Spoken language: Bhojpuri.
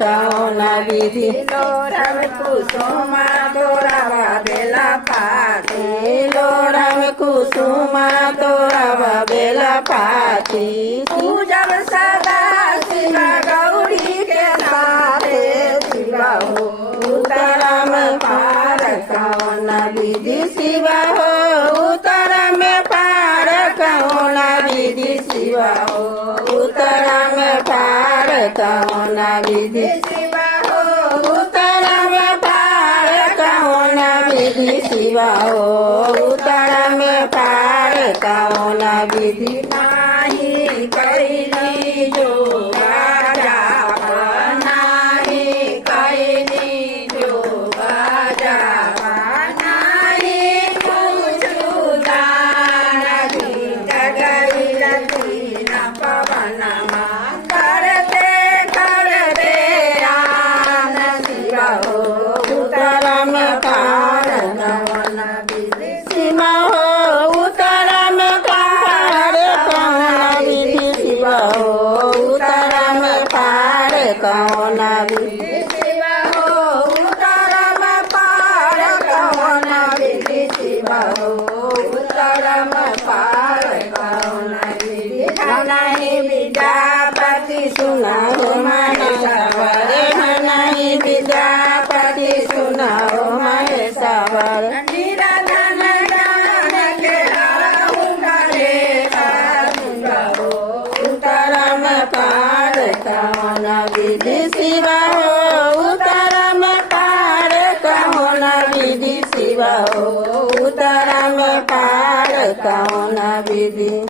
कौन विधि लोढ़म कुसुमा तोड़ावा बेला पाती लोढ़म कुसुमा तोड़ावा बेला पाती पूजब सदा शिवा गौरी के साथे शिवा हो उतरम पार कौन विधि शिवा हो उतरम पार कौन विधि शिवा हो उतरम पार कौन विधि शिवा हो उतरम पार कौन विधि शिवा हो उतरम पार कौन विधि नाही कैली जो राजा नाही कैली जो राजा नाही पूछू दान जगई न पवन करते करते आन शिवा हो उतरम पार कौन विधि शिवा हो उतरम पार कौन विधि शिवा हो उतरम पार कौन विधि शिवा हो उतरम पार कौन विधि शिवा हो उतरम पार कौन विधि नहीं विद्यापति सुनाओ महेश्वर नहीं विद्यापति सुनाओ महेश्वर निराधन ज्ञान के राहु करे हो उतरम पार कौन विधि शिवा हो उतरम पार कौन विधि शिवा हो उतरम पार कौन विधि।